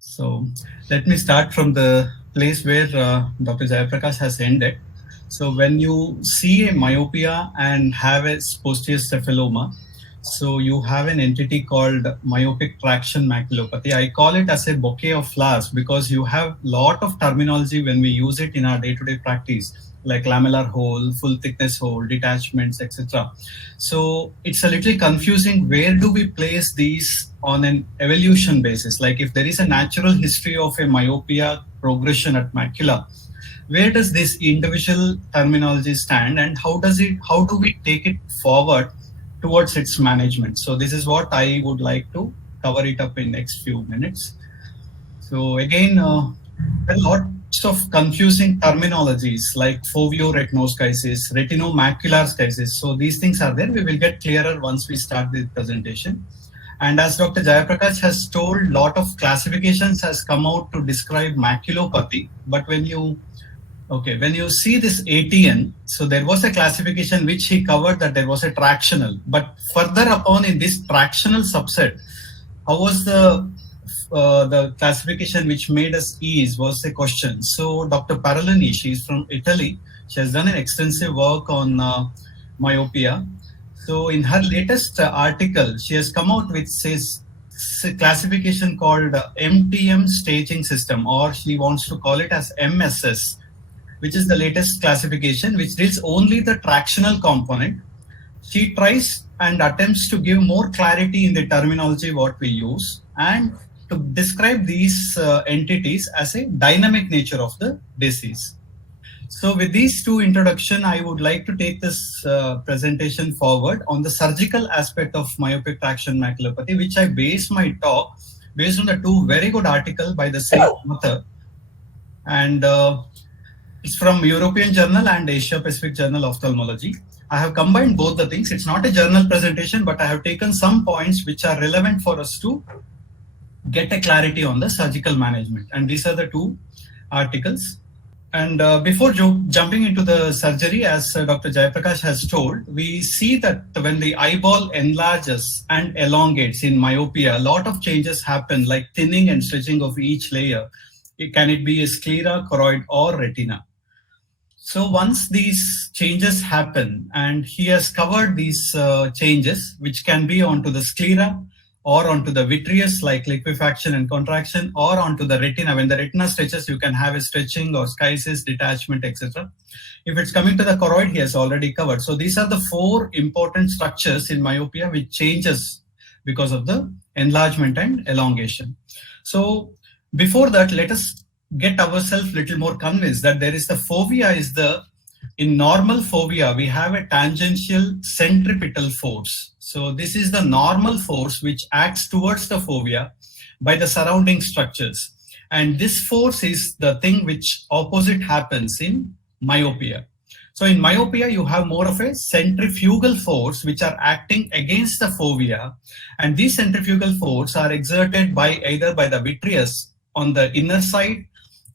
So let me start from the place where Dr. Jaya Prakash has ended. So when you see a myopia and have a posterior cephaloma, so you have an entity called myopic traction maculopathy. I call it as a bouquet of flowers because you have lot of terminology when we use it in our day-to-day practice, like lamellar hole, full thickness hole, detachments, etc. So it's a little confusing. Where do we place these on an evolution basis? Like if there is a natural history of a myopia progression at macula, where does this individual terminology stand, and how do we take it forward towards its management? So this is what I would like to cover it up in next few minutes. So again, there are lots of confusing terminologies like foveo-retinoschisis, retinomacular schisis. So these things are there. We will get clearer once we start the presentation. And as Dr. Jayaprakash has told, lot of classifications has come out to describe maculopathy. But when you see this ATN, so there was a classification which he covered that there was a tractional. But further upon in this tractional subset, how was the classification which made us ease was a question. So Dr. Parolini, she's from Italy. She has done an extensive work on myopia. So in her latest article, she has come out with says classification called MTM staging system, or she wants to call it as MSS, which is the latest classification, which deals only the tractional component. She tries and attempts to give more clarity in the terminology what we use and to describe these entities as a dynamic nature of the disease. So with these two introduction, I would like to take this presentation forward on the surgical aspect of myopic traction maculopathy, which I base my talk based on the two very good articles by the same author. And it's from European Journal and Asia Pacific Journal of Ophthalmology. I have combined both the things. It's not a journal presentation, but I have taken some points which are relevant for us to get a clarity on the surgical management. And these are the two articles. And before jumping into the surgery, as Dr. Jayaprakash has told, we see that when the eyeball enlarges and elongates in myopia, a lot of changes happen, like thinning and stretching of each layer. Can it be a sclera, choroid, or retina? So once these changes happen, and he has covered these changes, which can be onto the sclera, or onto the vitreous like liquefaction and contraction, or onto the retina. When the retina stretches, you can have a stretching or schisis, detachment, etc. If it's coming to the choroid, he has already covered. So these are the four important structures in myopia which changes because of the enlargement and elongation. So before that, let us get ourselves a little more convinced that there is the fovea is the, in normal fovea, we have a tangential centripetal force. So this is the normal force which acts towards the fovea by the surrounding structures. And this force is the thing which opposite happens in myopia. So in myopia, you have more of a centrifugal force which are acting against the fovea. And these centrifugal force are exerted by either by the vitreous on the inner side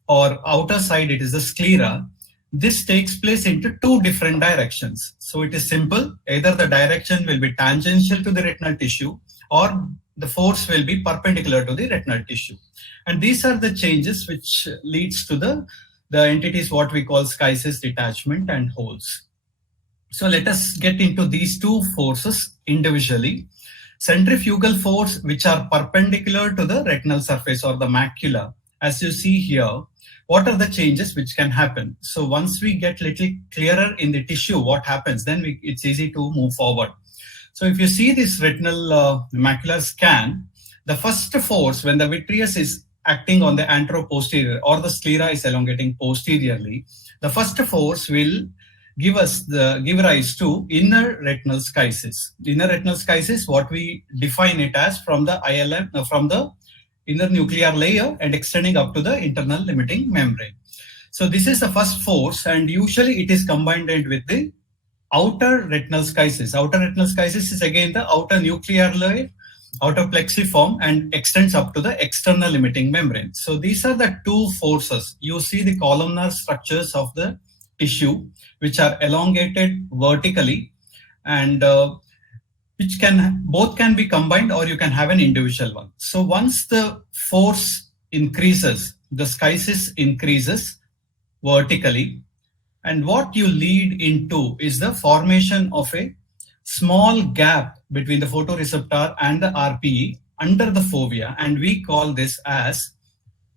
or outer side, it is the sclera. This takes place into two different directions. So it is simple. Either the direction will be tangential to the retinal tissue or the force will be perpendicular to the retinal tissue. And these are the changes which leads to the entities what we call schisis, detachment, and holes. So let us get into these two forces individually. Centrifugal force, which are perpendicular to the retinal surface or the macula. As you see here, what are the changes which can happen? So once we get little clearer in the tissue, what happens, then it's easy to move forward. So if you see this retinal macular scan, the first force when the vitreous is acting on the anteroposterior or the sclera is elongating posteriorly, the first force will give rise to inner retinal schisis. Inner retinal schisis, what we define it as from the ILM, from the inner nuclear layer and extending up to the internal limiting membrane. So this is the first force, and usually it is combined with the outer retinal schisis. Outer retinal schisis is again the outer nuclear layer, outer plexiform, and extends up to the external limiting membrane. So these are the two forces. You see the columnar structures of the tissue which are elongated vertically, and both can be combined, or you can have an individual one. So once the force increases, the schisis increases vertically, and what you lead into is the formation of a small gap between the photoreceptor and the RPE under the fovea, and we call this as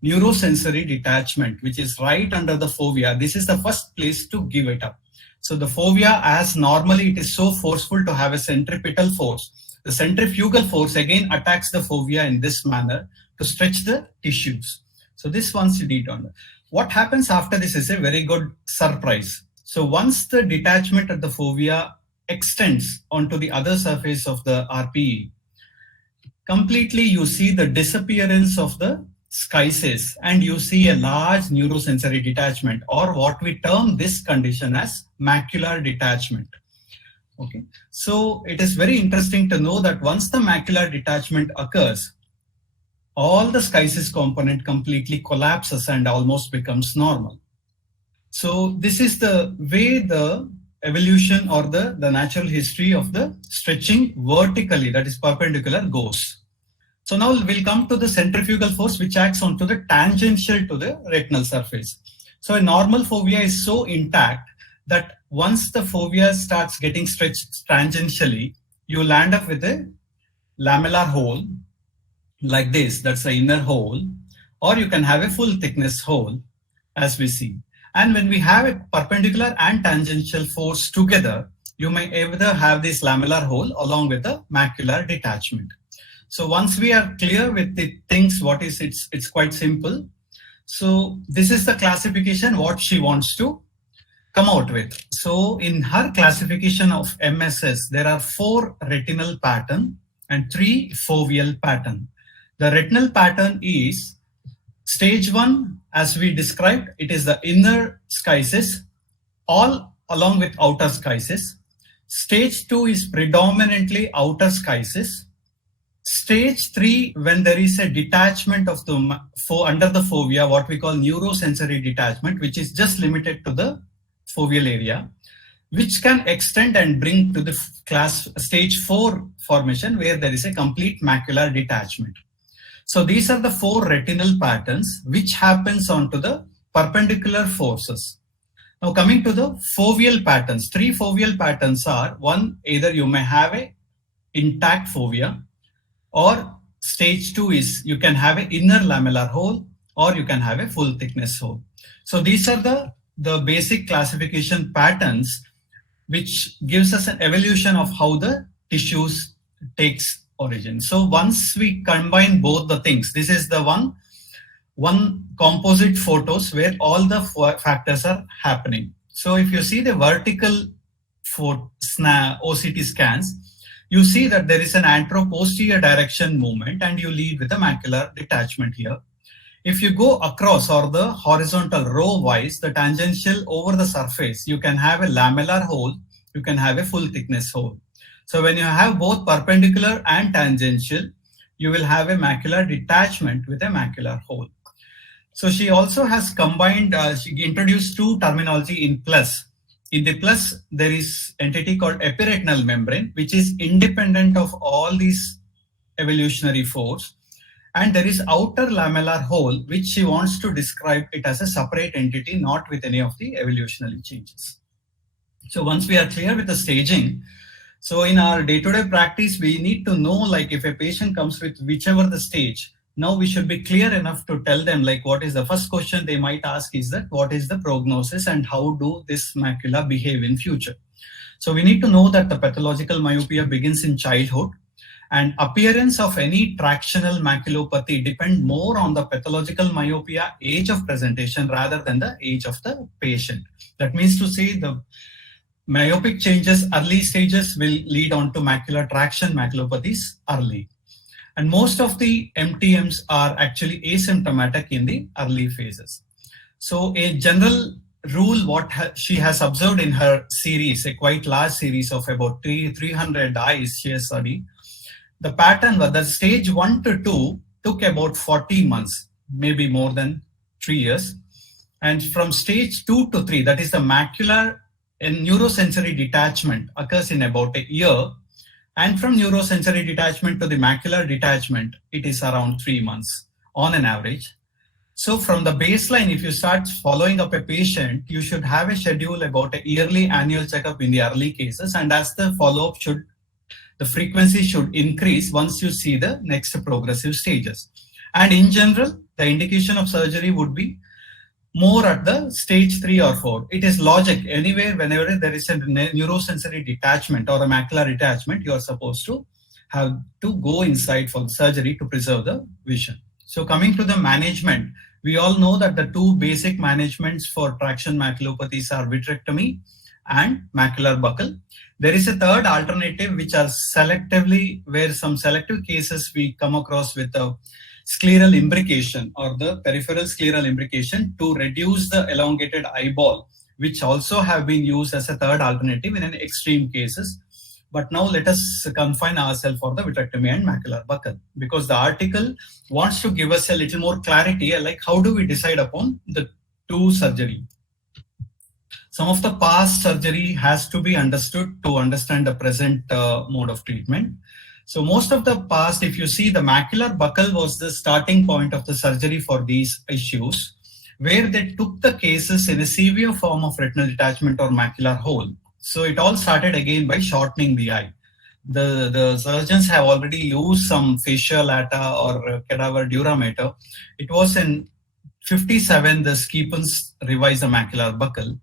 neurosensory detachment, which is right under the fovea. This is the first place to give it up. So the fovea, as normally it is so forceful to have a centripetal force, the centrifugal force again attacks the fovea in this manner to stretch the tissues. So this once you need on. What happens after this is a very good surprise. So once the detachment at the fovea extends onto the other surface of the RPE, completely you see the disappearance of the schisis and you see a large neurosensory detachment, or what we term this condition as macular detachment. Okay, so it is very interesting to know that once the macular detachment occurs, all the schisis component completely collapses and almost becomes normal. So this is the way the evolution or the natural history of the stretching vertically, that is perpendicular, goes. So now we'll come to the centrifugal force, which acts onto the tangential to the retinal surface. So a normal fovea is so intact that once the fovea starts getting stretched tangentially, you land up with a lamellar hole like this, that's the inner hole, or you can have a full thickness hole as we see. And when we have a perpendicular and tangential force together, you may either have this lamellar hole along with a macular detachment. So once we are clear with the things, what is it's quite simple. So this is the classification what she wants to come out with. So in her classification of MSS, there are 4 retinal pattern and 3 foveal pattern. The retinal pattern is stage 1, as we described, it is the inner schisis, all along with outer schisis. Stage 2 is predominantly outer schisis. Stage 3, when there is a detachment of the under the fovea, what we call neurosensory detachment, which is just limited to the foveal area, which can extend and bring to the stage 4 formation, where there is a complete macular detachment. So these are the 4 retinal patterns which happens onto the perpendicular forces. Now coming to the foveal patterns, 3 foveal patterns are: 1, either you may have a intact fovea, or stage 2 is you can have an inner lamellar hole, or you can have a full thickness hole. So these are the basic classification patterns which gives us an evolution of how the tissues takes origin. So once we combine both the things, this is the one composite photos where all the factors are happening. So if you see the vertical OCT scans, you see that there is an anteroposterior direction movement and you lead with a macular detachment here. If you go across or the horizontal row wise, the tangential over the surface, you can have a lamellar hole, you can have a full thickness hole. So when you have both perpendicular and tangential, you will have a macular detachment with a macular hole. So she also has combined, she introduced 2 terminology in plus. In the plus, there is entity called epiretinal membrane, which is independent of all these evolutionary force. And there is outer lamellar hole, which she wants to describe it as a separate entity, not with any of the evolutionary changes. So once we are clear with the staging, so in our day-to-day practice, we need to know, like, if a patient comes with whichever the stage, now we should be clear enough to tell them, like, what is the first question they might ask is that what is the prognosis and how do this macula behave in future? So we need to know that the pathological myopia begins in childhood, and appearance of any tractional maculopathy depend more on the pathological myopia age of presentation rather than the age of the patient. That means to say the myopic changes early stages will lead on to macular traction maculopathies early. And most of the MTMs are actually asymptomatic in the early phases. So a general rule, what she has observed in her series, a quite large series of about 300 eyes she has studied, the pattern was that stage 1 to 2 took about 40 months, maybe more than 3 years. And from stage 2 to 3, that is the macular and neurosensory detachment, occurs in about a year. And from neurosensory detachment to the macular detachment, it is around 3 months on an average. So from the baseline, if you start following up a patient, you should have a schedule about a yearly annual checkup in the early cases. And as the follow-up the frequency should increase once you see the next progressive stages. And in general, the indication of surgery would be more at the stage 3 or 4. It is logic. Anywhere, whenever there is a neurosensory detachment or a macular detachment, you are supposed to have to go inside for the surgery to preserve the vision. So coming to the management, we all know that the two basic managements for traction maculopathies are vitrectomy and macular buckle. There is a third alternative, which are selectively, where some selective cases we come across with a scleral imbrication or the peripheral scleral imbrication to reduce the elongated eyeball, which also have been used as a third alternative in an extreme cases. But now let us confine ourselves for the vitrectomy and macular buckle, because the article wants to give us a little more clarity, like how do we decide upon the two surgery. Some of the past surgery has to be understood to understand the present mode of treatment. So most of the past, if you see, the macular buckle was the starting point of the surgery for these issues, where they took the cases in a severe form of retinal detachment or macular hole. So it all started again by shortening the eye. The surgeons have already used some fascia lata or cadaver dura mater. It was in 57 the Skepens revised the macular buckle.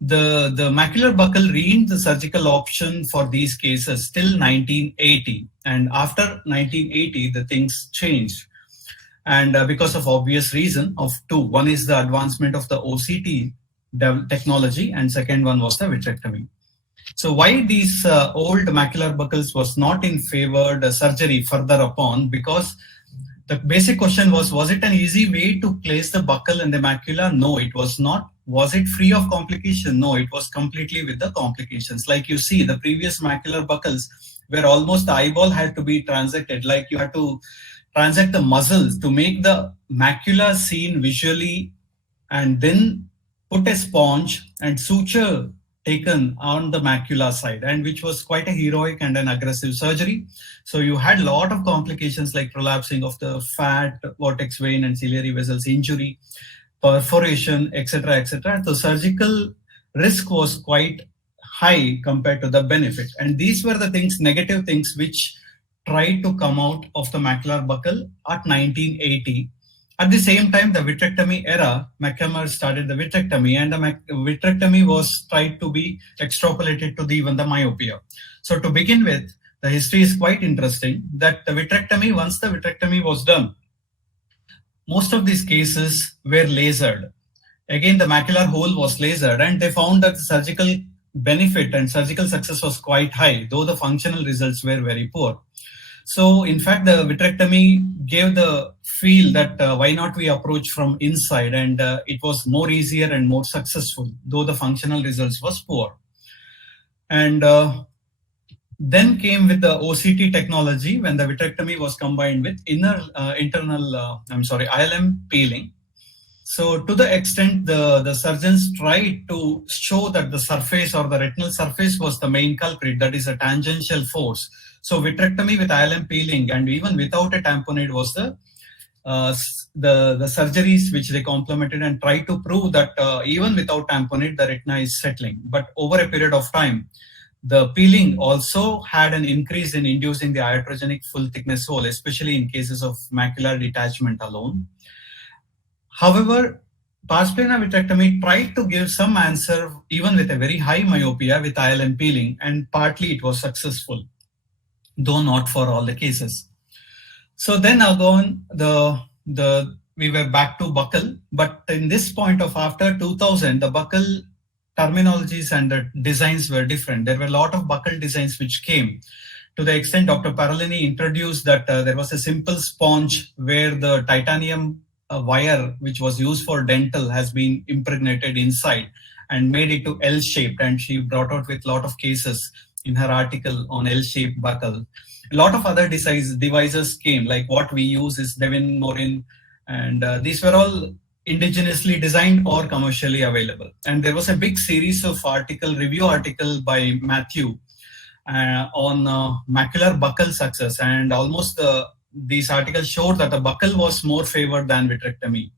The macular buckle remained the surgical option for these cases till 1980. And after 1980, the things changed. And because of obvious reason of two. One is the advancement of the OCT technology, and second one was the vitrectomy. So why these old macular buckles was not in favored surgery further upon? Because the basic question was it an easy way to place the buckle in the macula? No, it was not. Was it free of complication? No, it was completely with the complications. Like you see, the previous macular buckles where almost the eyeball had to be transected, like you had to transect the muscles to make the macula seen visually, and then put a sponge and suture taken on the macula side, and which was quite a heroic and an aggressive surgery. So you had a lot of complications like prolapsing of the fat, vortex vein and ciliary vessels, injury, perforation, etc., etc. So surgical risk was quite high compared to the benefit. And these were the things, negative things, which tried to come out of the macular buckle at 1980. At the same time, the vitrectomy era, Macamar started the vitrectomy, and the vitrectomy was tried to be extrapolated to even the myopia. So to begin with, the history is quite interesting that the vitrectomy, once the vitrectomy was done, most of these cases were lasered. Again, the macular hole was lasered, and they found that the surgical benefit and surgical success was quite high, though the functional results were very poor. So in fact, the vitrectomy gave the feel that why not we approach from inside, and it was more easier and more successful, though the functional results was poor. And then came with the OCT technology when the vitrectomy was combined with ILM peeling. So to the extent the surgeons tried to show that the surface or the retinal surface was the main culprit, that is a tangential force. So vitrectomy with ILM peeling and even without a tamponade was the surgeries which they complemented and tried to prove that even without tamponade, the retina is settling. But over a period of time, the peeling also had an increase in inducing the iatrogenic full thickness hole, especially in cases of macular detachment alone. However, pars plana vitrectomy tried to give some answer even with a very high myopia with ILM peeling, and partly it was successful, though not for all the cases. So then again, we were back to buckle, but in this point of after 2000, the buckle terminologies and the designs were different. There were a lot of buckle designs which came, to the extent Dr. Paralini introduced that there was a simple sponge where the titanium wire which was used for dental has been impregnated inside and made it to L-shaped, and she brought out with a lot of cases in her article on L-shaped buckle. A lot of other devices came, like what we use is Devin Morin, and these were all indigenously designed or commercially available. And there was a big series of review article by Matthew on macular buckle success, and almost these articles showed that the buckle was more favored than vitrectomy.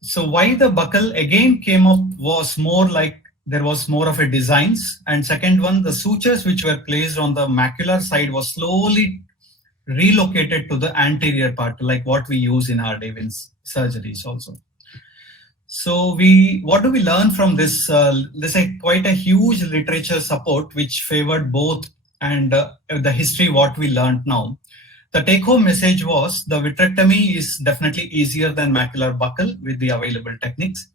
So why the buckle again came up was more like there was more of a designs, and second one, the sutures which were placed on the macular side was slowly relocated to the anterior part, like what we use in our Davins surgeries also. So what do we learn from this? There's quite a huge literature support which favored both, and the history what we learned now. The take-home message was the vitrectomy is definitely easier than macular buckle with the available techniques.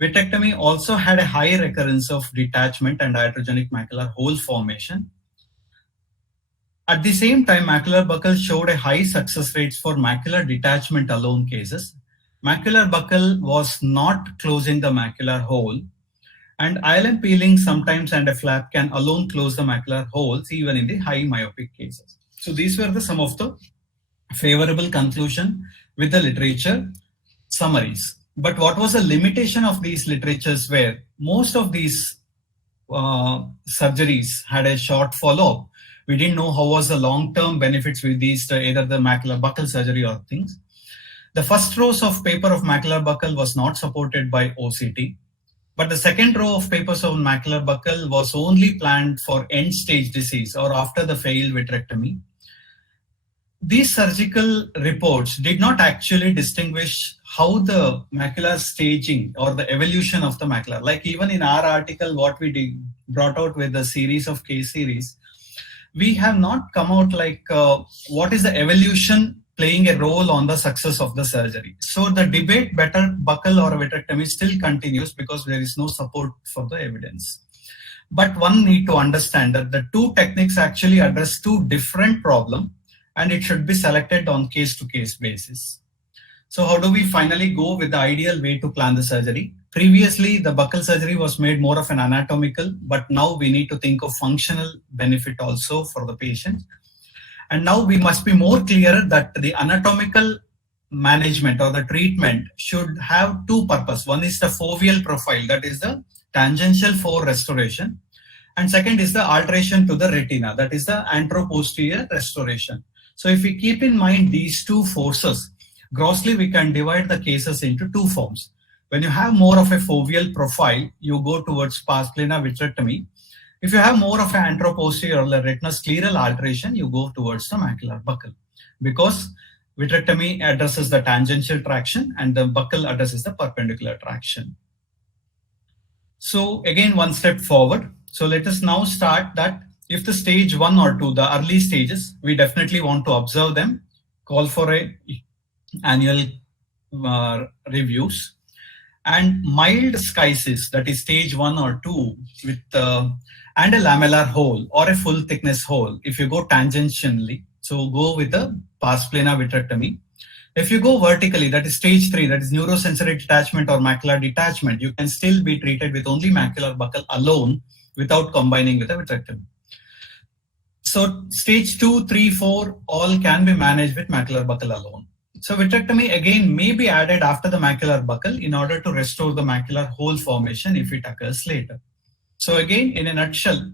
Vitrectomy also had a high recurrence of detachment and iatrogenic macular hole formation. At the same time, macular buckle showed a high success rates for macular detachment alone cases. Macular buckle was not closing the macular hole, and ILM peeling sometimes and a flap can alone close the macular holes even in the high myopic cases. So these were some of the favorable conclusion with the literature summaries. But what was the limitation of these literatures where most of these surgeries had a short follow-up. We didn't know how was the long-term benefits with these, either the macular buckle surgery or things. The first rows of paper of macular buckle was not supported by OCT, but the second row of papers on macular buckle was only planned for end-stage disease or after the failed vitrectomy. These surgical reports did not actually distinguish how the macular staging or the evolution of the macular, like even in our article, what we brought out with the series of case series, we have not come out like what is the evolution playing a role on the success of the surgery. So the debate better buckle or vitrectomy still continues because there is no support for the evidence. But one need to understand that the two techniques actually address two different problems, and it should be selected on case-to-case basis. So how do we finally go with the ideal way to plan the surgery? Previously, the buccal surgery was made more of an anatomical, but now we need to think of functional benefit also for the patient. And now we must be more clear that the anatomical management or the treatment should have two purposes. One is the foveal profile, that is the tangential fore restoration. And second is the alteration to the retina, that is the anteroposterior restoration. So if we keep in mind these two forces, grossly we can divide the cases into two forms. When you have more of a foveal profile, you go towards pars plana vitrectomy. If you have more of an anteroposterior or retinal-scleral alteration, you go towards the macular buckle, because vitrectomy addresses the tangential traction and the buckle addresses the perpendicular traction. So again, one step forward. So let us now start that if the stage 1 or 2, the early stages, we definitely want to observe them, call for a annual reviews. And mild schisis, that is stage 1 or 2, with and a lamellar hole or a full thickness hole, if you go tangentially, so go with the pars plana vitrectomy. If you go vertically, that is stage 3, that is neurosensory detachment or macular detachment, you can still be treated with only macular buckle alone without combining with a vitrectomy. So stage 2, 3, 4, all can be managed with macular buckle alone. So vitrectomy again may be added after the macular buckle in order to restore the macular hole formation if it occurs later. So again, in a nutshell,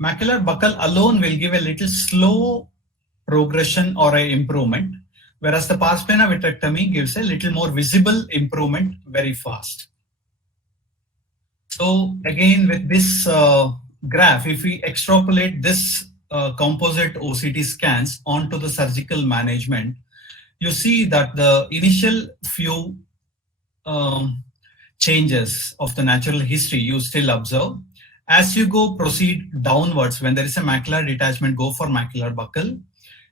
macular buckle alone will give a little slow progression or a improvement, whereas the pars plana vitrectomy gives a little more visible improvement very fast. So again, with this graph, if we extrapolate this composite OCT scans onto the surgical management, you see that the initial few changes of the natural history you still observe. As you proceed downwards, when there is a macular detachment, go for macular buckle.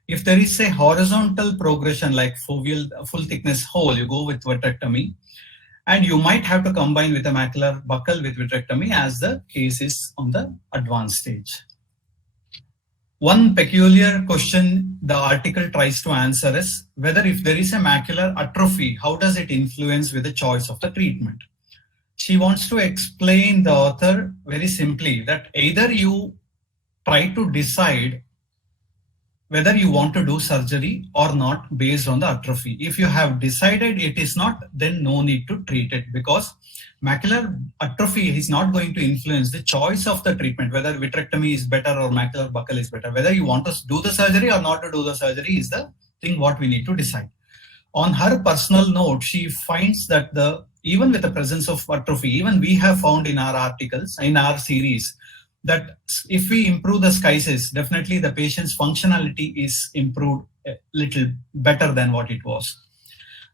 If there is a horizontal progression like foveal full thickness hole, you go with vitrectomy. And you might have to combine with a macular buckle with vitrectomy as the case is on the advanced stage. One peculiar question the article tries to answer is whether if there is a macular atrophy, how does it influence with the choice of the treatment? She wants to explain, the author, very simply that either you try to decide whether you want to do surgery or not based on the atrophy. If you have decided it is not, then no need to treat it, because macular atrophy is not going to influence the choice of the treatment, whether vitrectomy is better or macular buckle is better. Whether you want to do the surgery or not to do the surgery is the thing what we need to decide. On her personal note, she finds that the even with the presence of atrophy, even we have found in our articles, in our series, that if we improve the SCISIS, definitely the patient's functionality is improved a little better than what it was.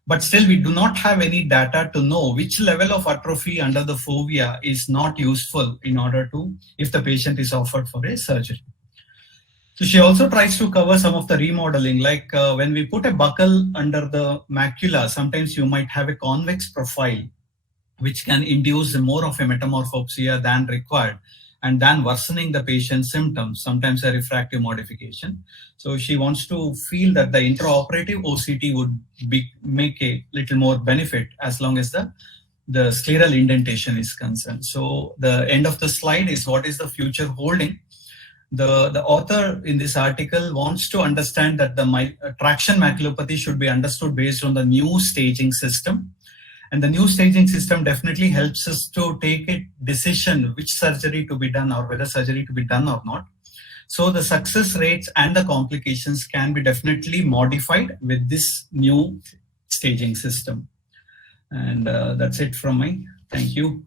But still, we do not have any data to know which level of atrophy under the fovea is not useful in order to, if the patient is offered for a surgery. So she also tries to cover some of the remodeling, like when we put a buckle under the macula, sometimes you might have a convex profile, which can induce more of a metamorphopsia than required, and then worsening the patient's symptoms, sometimes a refractive modification. So she wants to feel that the intraoperative OCT would make a little more benefit as long as the scleral indentation is concerned. So the end of the slide is what is the future holding. The author in this article wants to understand that the traction maculopathy should be understood based on the new staging system. And the new staging system definitely helps us to take a decision which surgery to be done or whether surgery to be done or not. So the success rates and the complications can be definitely modified with this new staging system. And that's it from me. Thank you.